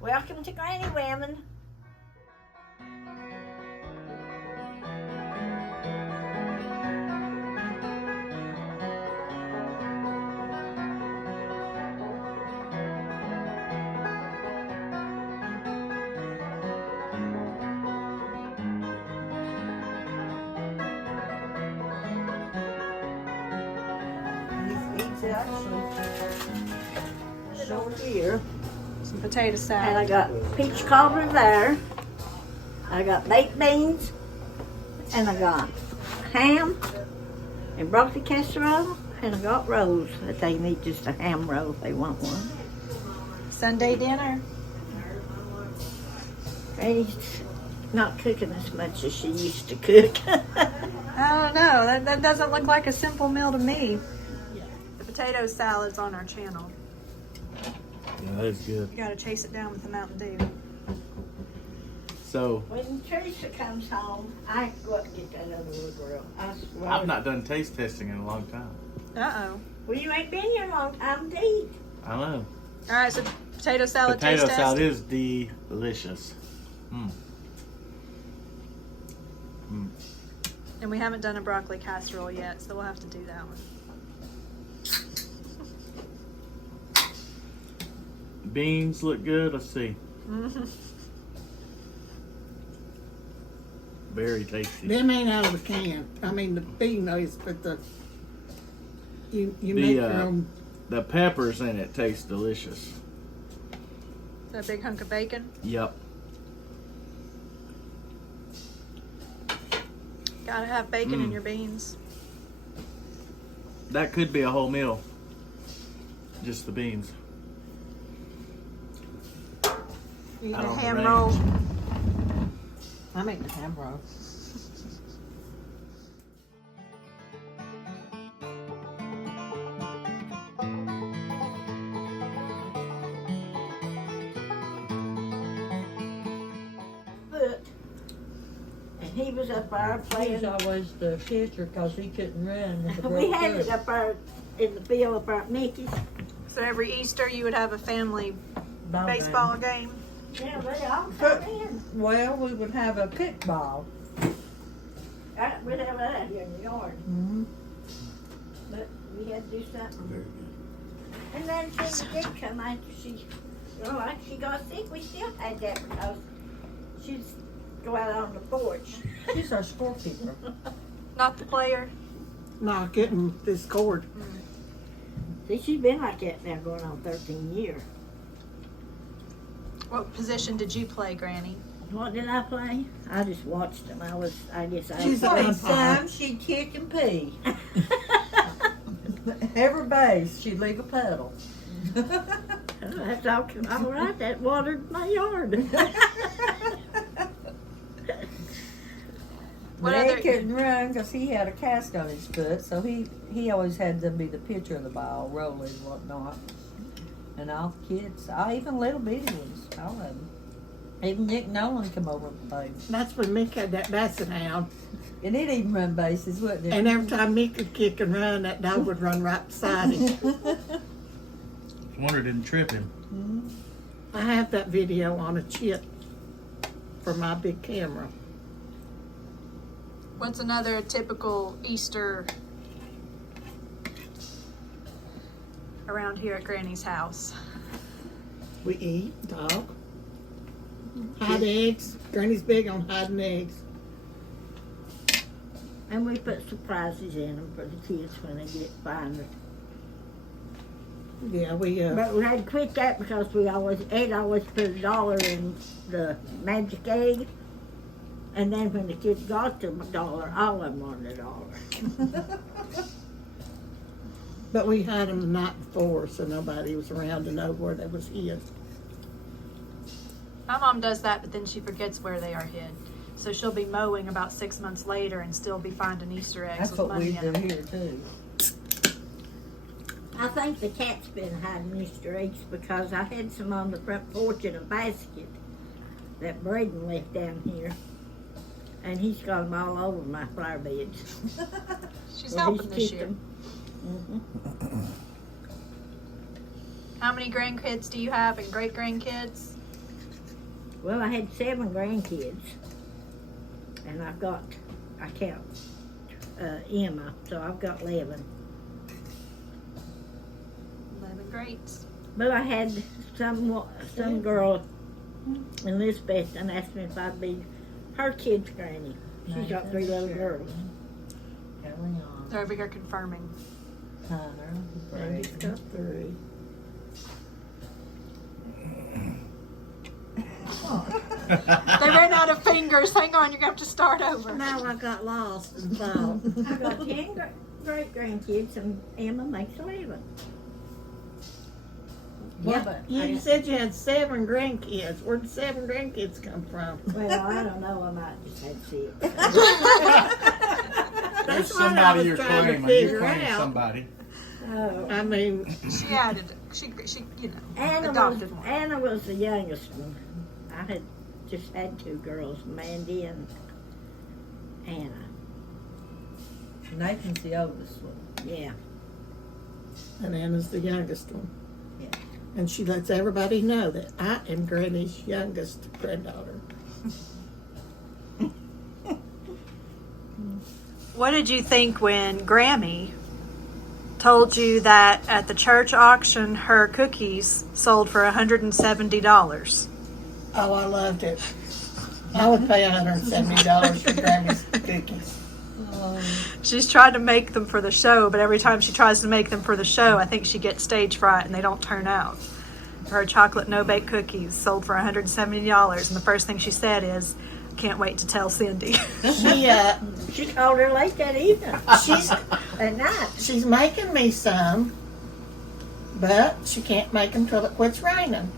Welcome to Granny Women. These actually show here. Some potato And salad. I got peach cobbler there. I got baked beans. And I got ham and broccoli casserole. And I got rolls that they need just a ham roll if they want one. Sunday dinner. Granny's not cooking as much as she used to cook. I don't know. That doesn't look like a simple meal to me. The potato salad's on our channel. Yeah, that is good. You gotta chase it down with the Mountain Dew. So, When Teresa comes home, I go up and get that other little girl. I swear. I've not done taste testing in a long time. Uh-oh. Well, you ain't been here a long time to eat. I know. All right, so potato salad Potato taste salad test. is delicious. Mm. Mm. And we haven't done a broccoli casserole yet, so we'll have to do that one. Beans look good. Let's see. Mm-hmm. Very tasty. Them ain't out of the can. I mean, the bean is, but you The, make your own. The peppers in it taste delicious. That big hunk of bacon. Yep. Gotta have bacon in your beans. That could be a whole meal. Just the beans. You eat Out a on the ham range. roll. I make the ham roll. Foot. And he was up there He playing. was always the pitcher because he couldn't run with the We broke had it foot. up there in the field up there at Mickey's. So every Easter you would have a family Ball game. baseball game. Yeah, they all come in. Well, we would have a kickball. We'd have that out here in the yard. Mm-hmm. But we had to do something. And then she did come after she got sick. We still had that because she'd go out on the porch. She's our scorekeeper. Not the player. Not getting this cord. See, she's been like that now going on 13 years. What position did you play, Granny? What did I play? I just watched them. I guess I She's was a Sometimes she'd kick and pee. Every base, she'd leave a puddle. That's all right. That watered my yard. What But he other- couldn't run because he had a cast on his foot, so he always had to be the pitcher of the ball, rolling and whatnot. And all the kids, even little bitty ones, all of them. Even Nick Nolan come over and played. That's when Mick had that basset hound. And it even run bases, wouldn't it? And every time Mick could kick and run, that dog would run right beside him. Wonder it didn't trip him. I have that video on a chip for my big camera. What's another typical Easter around here at Granny's house? We eat dog. Hide eggs. Granny's big on hiding eggs. And we put surprises in them for the kids when they get fined. Yeah, we But we had to quit that because Ed always put $1 in the magic egg. And then when the kids got to $1, all of them wanted $1. But we had them the night before, so nobody was around to know where they was hid. My mom does that, but then she forgets where they are hid. So she'll be mowing about 6 months later and still be finding Easter eggs That's with what we money in do it. here too. I think the cat's been hiding Easter eggs because I had some on the front porch in a basket that Braden left down here. And he's got them all over my flower beds. She's Well, helping he's this kept year. them. Mhm. How many grandkids do you have and great grandkids? Well, I had 7 grandkids. And I count Emma, so I've got 11. 11 greats. But I had some girl, Elizabeth, and asked me if I'd be her kid's granny. She's got 3 little girls. Carry on. They're over here confirming. Hunter, Randy's Brady. got 3. They ran out of fingers. Hang on, you're going to have to start over. Now I got lost and thought. I got 10 great grandkids, and Emma makes 11. Yeah, but You said you had 7 grandkids. Where'd the 7 grandkids come from? Well, I don't know. I might just have 6. There's what I somebody was you're trying to claiming. figure You're claiming out. somebody. Oh. I mean, She added, she adopted one. Anna was the youngest one. I had just had 2 girls, Mandy and Anna. Nathan's the oldest one. Yeah. and Anna's the youngest one. Yeah. And she lets everybody know that I am Granny's youngest granddaughter. What did you think when Grammy told you that at the church auction her cookies sold for $170? Oh, I loved it. I would pay $170 for Granny's cookies. She's tried to make them for the show, but every time she tries to make them for the show, I think she gets stage fright and they don't turn out. Her chocolate no-bake cookies sold for $170, and the first thing she said is, "Can't wait to tell Cindy." She called her late that evening. She's At night. she's making me some, but she can't make them till it quits raining.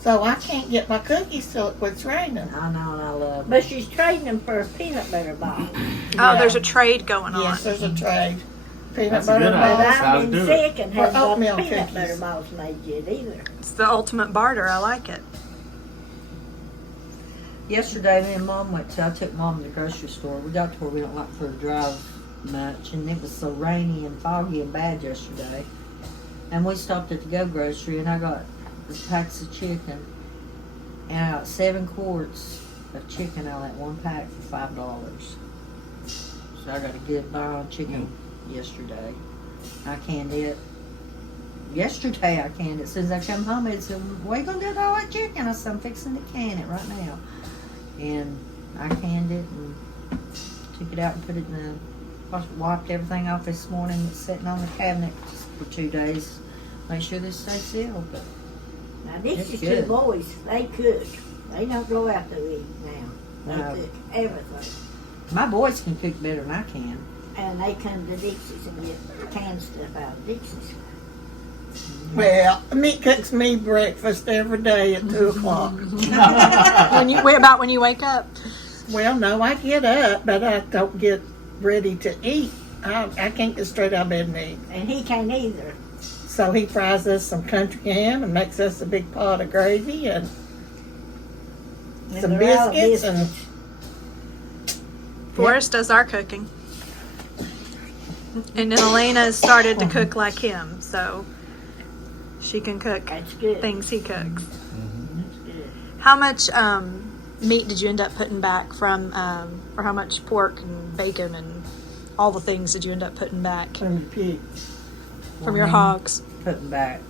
So I can't get my cookies till it quits raining. I know, and I love it. But she's trading them for a peanut butter ball. Oh, there's a trade going on. Yes, there's a trade. Peanut That's a butter good idea. But balls. How I've to been do sick and For haven't got oatmeal peanut cookies. butter balls made yet either. It's the ultimate barter. I like it. Yesterday, me and Mom I took Mom to the grocery store. We got to where we don't like for to drive much, and it was so rainy and foggy and bad yesterday. And we stopped at the Go Grocery, and I got the packs of chicken, and I got 7 quarts of chicken out of that one pack for $5. So I got a good buy on chicken yesterday. I canned it. Yesterday I canned it. As soon as I come home, it said, "What are you gonna do with all that chicken?" I said, "I'm fixing to can it right now." And I canned it and took it out and put it in the wiped everything off this morning. It's sitting on the cabinet just for 2 days. Make sure this stays sealed. But Now these That's is 2 good. boys. They cook. They don't go out to eat now. They No. cook everything. my boys can cook better than I can. And they come to Dixie's and get canned stuff out of Dixie's. Well, meat cooks me breakfast every day at 2 o'clock. When you wake up. Well, no, I get up, but I don't get ready to eat. I can't get straight out of bed and eat. And he can't either. So he fries us some country ham and makes us a big pot of gravy and And some they're out of biscuits and Forrest does our cooking. And then Elena has started to cook like him, so she can cook That's good. things he cooks. That's good. How much meat did you end up putting back from, or how much pork and bacon and all the things did you end up putting back from the pig. from your hogs? Putting back.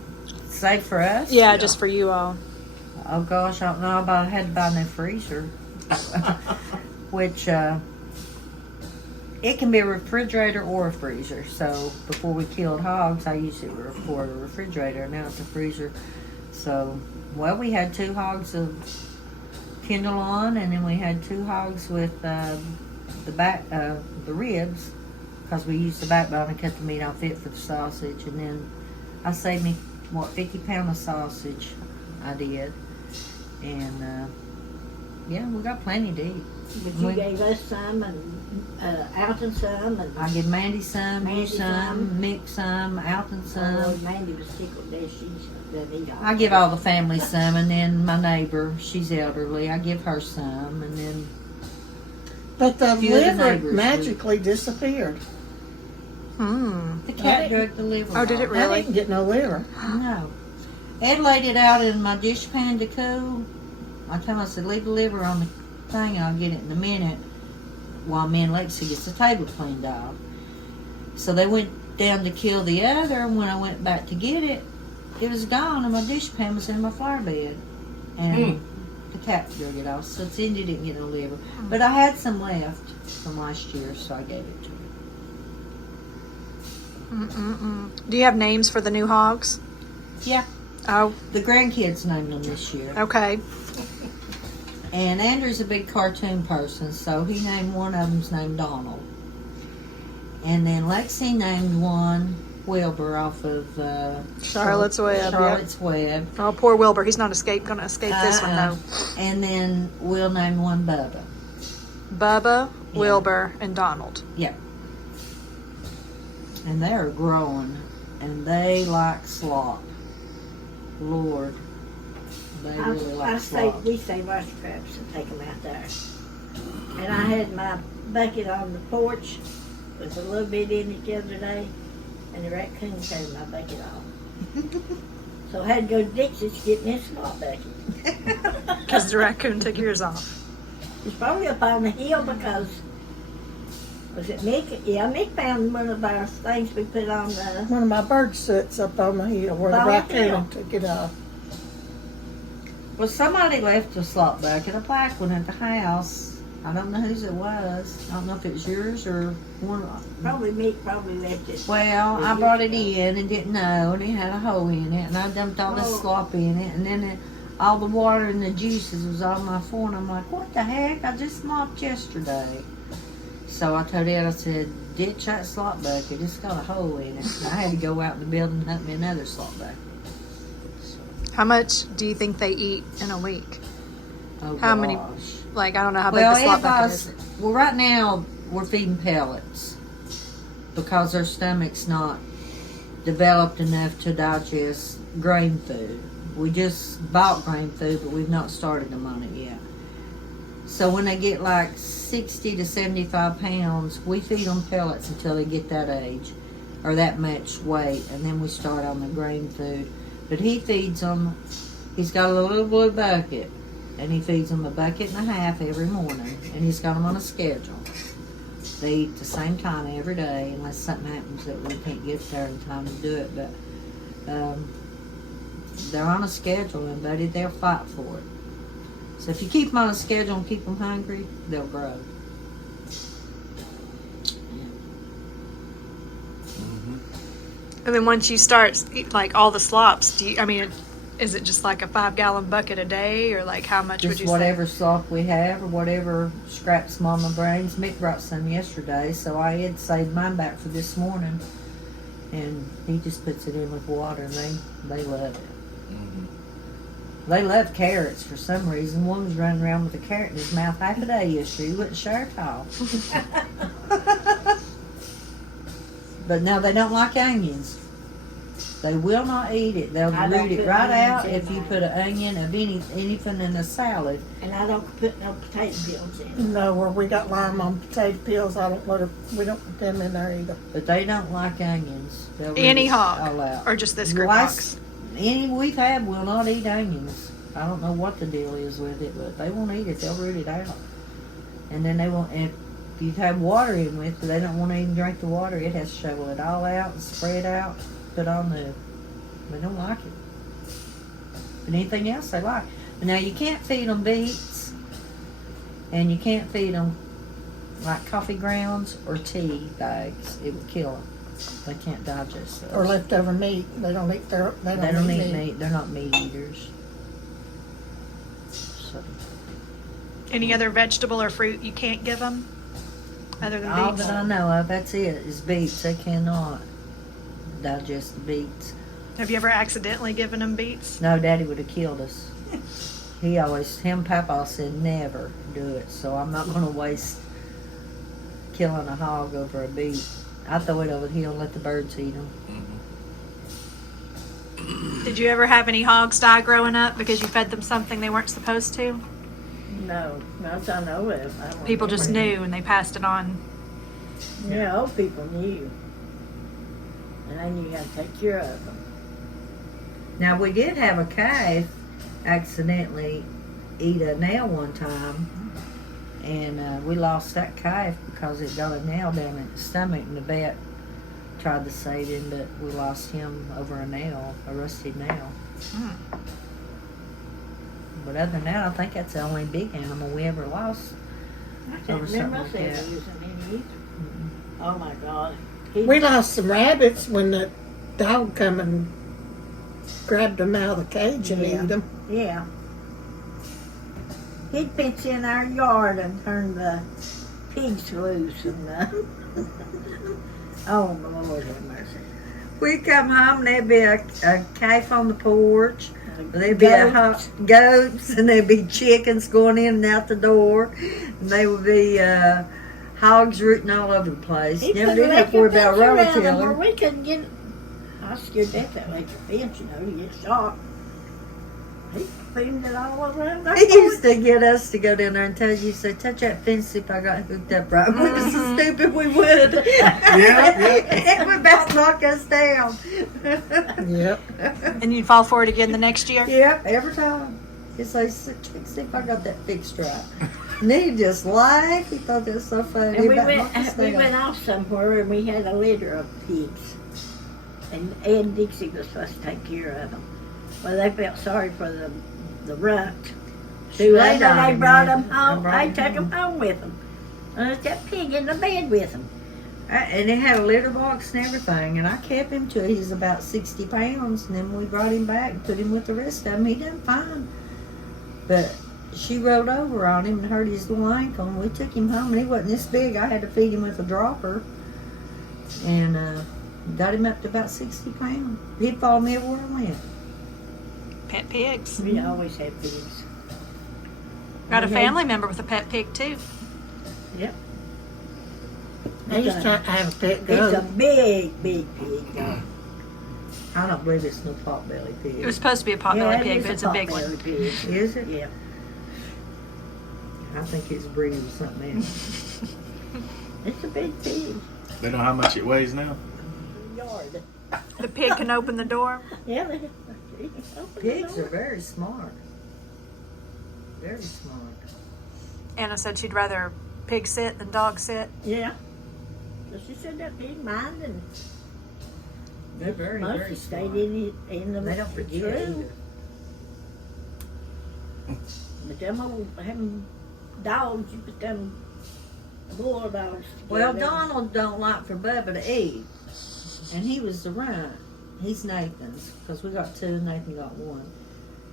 Safe for us? Yeah, just for you all. Oh gosh, I don't know about I had to buy a new freezer. Which it can be a refrigerator or a freezer. So before we killed hogs, I used it for a refrigerator. Now it's a freezer. So, well, we had 2 hogs of tenderloin, and then we had 2 hogs with the ribs, because we used the backbone and cut the meat off it for the sausage. And then I saved me 50 pounds of sausage. I did, and yeah, we got plenty to eat. But you gave us some, and Alton some, and I give Mandy some, Mandy you some, Mick some, Alton oh, some. Mandy was tickled there. She doesn't eat all. I give all the family some, and then my neighbor, she's elderly, I give her some, and then But the Few of the liver neighbors magically disappeared. the cat drug the liver. Oh, did it off. really? I didn't get no liver. No. Ed laid it out in my dish pan to cool. I told him, I said, leave the liver on the thing, I'll get it in a minute, while me and Lexi gets the table cleaned off. So they went down to kill the other, and when I went back to get it, it was gone, and my dish pan was in my flower bed. And the cat drug it off, so Cindy didn't get no liver. But I had some left from last year, so I gave it to her. Do you have names for the new hogs? Yeah, Oh, the grandkids named them this year. okay. And Andrew's a big cartoon person, so he named one of them's named Donald. And then Lexi named one Wilbur off of Charlotte's Web. Charlotte's Web. Yep. Oh, poor Wilbur. He's not gonna escape this one though. And then Will named one Bubba. Bubba, Wilbur, and Donald. Yep. And they are growing, and they like slop. Lord, they really like slop. We save our scraps and take them out there. And I had my bucket on the porch with a little bit in it the other day, and the raccoon carried my bucket off. So I had to go to Dixie's to get me a slop bucket. Because the raccoon took yours off. It's probably up on the hill because, was it Mick? Yeah, Mick found one of our things we put on the, One of my bird sits up on the hill where the On the raccoon hill. took it off. Well, somebody left a slop bucket, a black one at the house. I don't know whose it was. I don't know if it was yours or one. probably Mick probably left it. Well, I brought it in and didn't know, and it had a hole in it, and I dumped all this Oh. slop in it, and then all the water and the juices was on my floor, and I'm like, what the heck? I just mopped yesterday. So I told Ed, I said, ditch that slop bucket. It's got a hole in it. And I had to go out in the building and hunt me another slop bucket. How much do you think they eat in a week? Oh, How many- gosh. Like, I don't know how big Well, the slop it bucket was, is. well, right now we're feeding pellets because their stomach's not developed enough to digest grain food. We just bought grain food, but we've not started them on it yet. So when they get like 60 to 75 pounds, we feed them pellets until they get that age or that much weight, and then we start on the grain food. But he feeds them, he's got a little blue bucket, and he feeds them a bucket and a half every morning, and he's got them on a schedule. They eat the same time every day, unless something happens that we can't get there in time to do it. But they're on a schedule, and buddy, they'll fight for it. So if you keep them on a schedule and keep them hungry, they'll grow. And then once you start, like, all the slops, is it just like a 5-gallon bucket a day, or like how much would Just you whatever slop we have or whatever scraps Mama brings. Mick brought some yesterday, so I had saved mine back for this morning. And he just puts it in with water, and they love it. They love carrots for some reason. One was running around with a carrot in his mouth half a day yesterday. He wouldn't share it all. But no, they don't like onions. They will not eat it. They'll I root don't it put right onions out in if you mine. put an onion of anything in a salad. And I don't put no potato peels in. No, where we got lime on potato peels, we don't put them in there either. But they don't like onions. They'll root Any it hog, all out. or just this group of hogs? Last- Any we've had will not eat onions. I don't know what the deal is with it, but they won't eat it. They'll root it out. And then they won't, if you've had water in with it, they don't want to even drink the water. It has to shovel it all out and spread out, put on new. They don't like it. But anything else they like. But now you can't feed them beets, and you can't feed them like coffee grounds or tea bags. It would kill them. They can't digest those. Or leftover meat. They don't eat They don't eat meat. They're not meat eaters. So, Any other vegetable or fruit you can't give them? Other than All beets? that I know of, that's it, is beets. They cannot digest the beets. Have you ever accidentally given them beets? No, Daddy would have killed us. Him and Papa said never do it, so I'm not going to waste killing a hog over a beet. I throw it over the hill and let the birds eat them. Did you ever have any hogs die growing up because you fed them something they weren't supposed to? No, not that I know of. I don't People just remember. knew and they passed it on. Yeah, old people knew. And I knew how to take care of them. Now, we did have a calf accidentally eat a nail one time, and we lost that calf because it got a nail down in its stomach, and the vet tried to save him, but we lost him over a nail, a rusted nail. But other than that, I think that's the only big animal we ever lost. I Over can't remember something like us that. ever losing any either. Oh my God. We lost some rabbits when the dog come and grabbed them out of the cage and Yeah. ate them. Yeah. He'd pitch in our yard and turn the pigs loose and oh Lord have mercy. We come home and there'd be a calf on the porch. There'd be Goats. goats, and there'd be chickens going in and out the door. And there would be hogs rooting all over the place. He Never put did have to worry about electric roller fence around them where killer. we couldn't get. I was scared death that electric fence, you know, you get shot. He cleaned it all around our He used porch. to get us to go down there and tell you, say, touch that fence if I got hooked up right. We was so stupid we would. It would about knock us down. Yep. And you'd fall for it again the next year? Yep, every time. He'd say, see if I got that fixed right. And he'd just laugh. He thought that was so funny. And we About knocked us we down. went off somewhere and we had a litter of pigs. And Ed Dixie was supposed to take care of them. Well, they felt sorry for the runt. She So laid later on they him, brought man. them home. Brought They him took home. them home with them. And there's that pig in the bed with them. And it had a litter box and everything. And I kept him till he was about 60 pounds. And then we brought him back and put him with the rest of them. He done fine. But she rolled over on him and hurt his little ankle. And we took him home. And he wasn't this big. I had to feed him with a dropper. And got him up to about 60 pounds. He'd follow me everywhere I went. Pet pigs. We always had pigs. Got a Mhm. family member with a pet pig too. I used to have a pet It's a goat. big, big pig. Though. I don't believe it's no potbelly pig. It was supposed to be a potbelly it pig, is but it's a big one. potbelly pig. Is it? Yeah. I think it's breed or something else. It's a big pig. They know how much it weighs now? Yard. The pig can open the door. Yeah, they Pigs are very smart. Very smart. Anna said she'd rather pig sit than dog sit. Yeah. So she said that pig mind and They're very, very mostly smart. stayed in the They don't forget room. either. But them dogs, you put them bull dogs together. Well, Donald don't like for Bubba to eat. And he was the runt. He's Nathan's, because we got two and Nathan got one.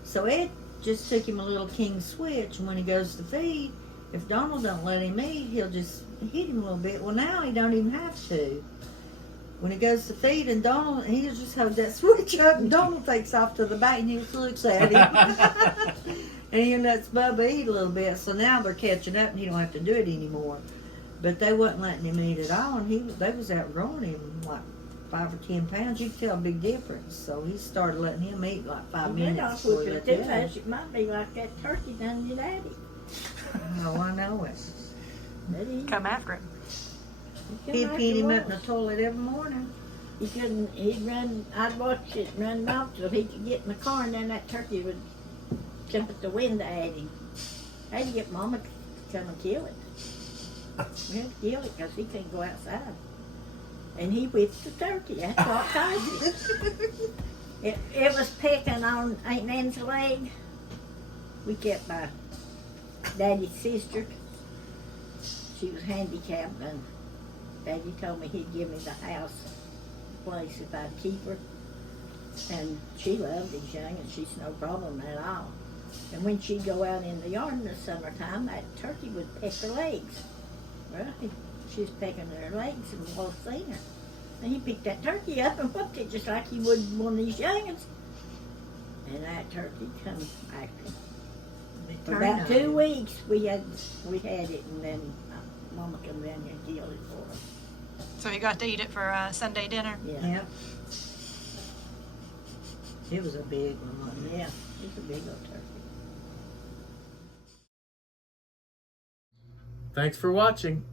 So Ed just took him a little king switch, and when he goes to feed, if Donald don't let him eat, he'll just hit him a little bit. Well, now he don't even have to. When he goes to feed, and Donald, he'll just hold that switch up, and Donald takes off to the back, and he just looks at him. And he lets Bubba eat a little bit, so now they're catching up, and he don't have to do it anymore. But they wasn't letting him eat at all, and they was outgrowing him like 5 or 10 pounds. You could tell a big difference. So he started letting him eat like 5 minutes before he let too the much. others. It might be like that turkey done your daddy. Oh, I know it. But Come after him. He'd feed him up in the toilet every morning. He couldn't, he'd run, I'd watch it run off so he could get in the car and then that turkey would jump at the window at him. I had to get Mama to come and kill it. We had to kill it because he couldn't go outside. And he whipped the turkey. That's what caused it. It was pecking on Aunt Nan's leg. We kept my Daddy's sister. She was handicapped and Daddy told me he'd give me the house place if I'd keep her. And she loved his young and she's no problem at all. And when she'd go out in the yard in the summertime, that turkey would peck her legs. Well, she was pecking her legs and Walt seen her. And he picked that turkey up and whooped it just like he would one of these youngins. And that turkey come acting. For about 2 weeks we had it, and then Mama come down here and killed it for us. So you got to eat it for Sunday dinner. Yeah. Yep. It was a big one, wasn't it? Yeah, it's a big old turkey. Thanks for watching.